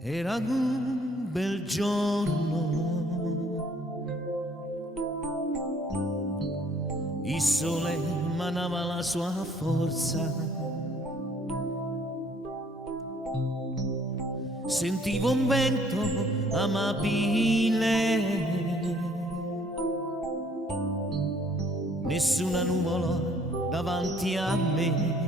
Era un bel giorno, il sole emanava la sua forza, sentivo un vento amabile, nessuna nuvola davanti a me.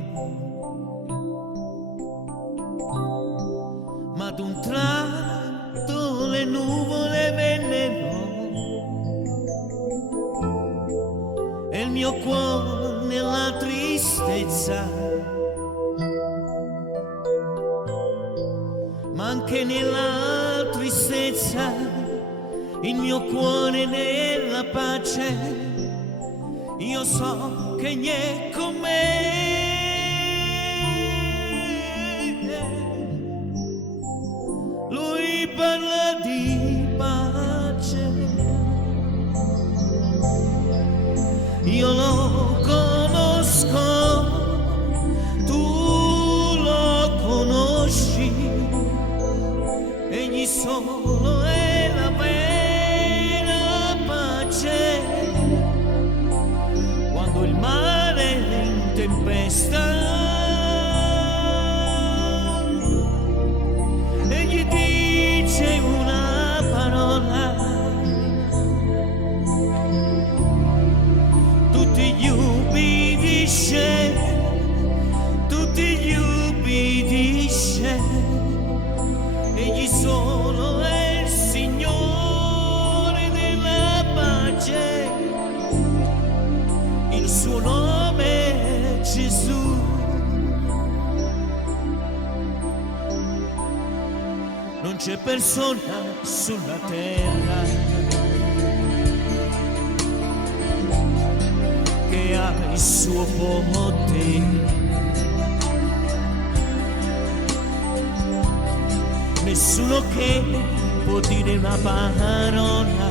Ma ad un tratto le nuvole vennero e il mio cuore nella tristezza, ma anche nella tristezza il mio cuore nella pace, io so che è con me. Parla di pace, io lo conosco, tu lo conosci, egli solo è la vera pace. Quando il mare è in tempesta, egli dice una parola, tutti gli ubbidisce, tutti gli ubbidisce, egli solo è il Signore della pace, il suo nome è Gesù. Non c'è persona sulla terra che ha il suo potere, nessuno che può dire una parola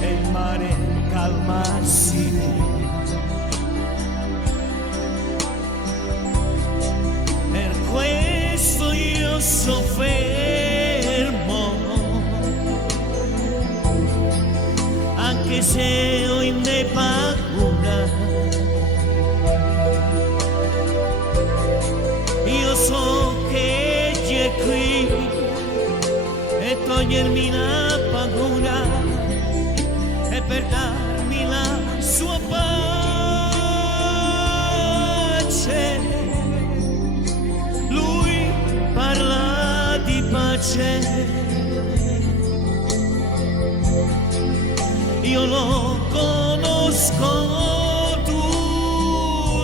e il mare calmarsi. Questo io soffermo, anche se ho in me paura, io so che Egli è qui e togliermi la paura e per darmi la sua pace. Parla di pace, io lo conosco, tu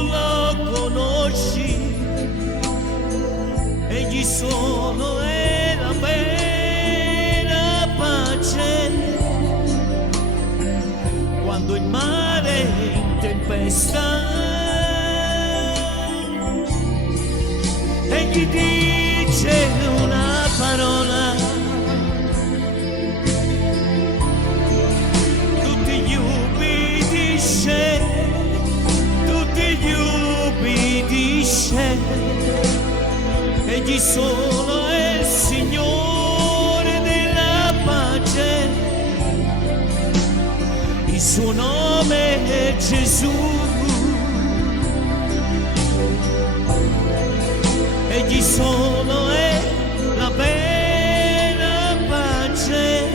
lo conosci, egli solo è la vera pace. Quando il mare è in tempesta, egli dice una parola, tutti gli ubbidisce, tutti gli ubbidisce, egli solo è il Signore della pace, il suo nome è Gesù. Egli solo è la vera pace,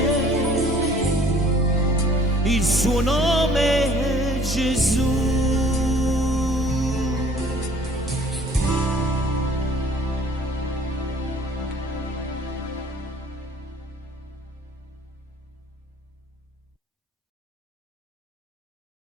il suo nome è Gesù.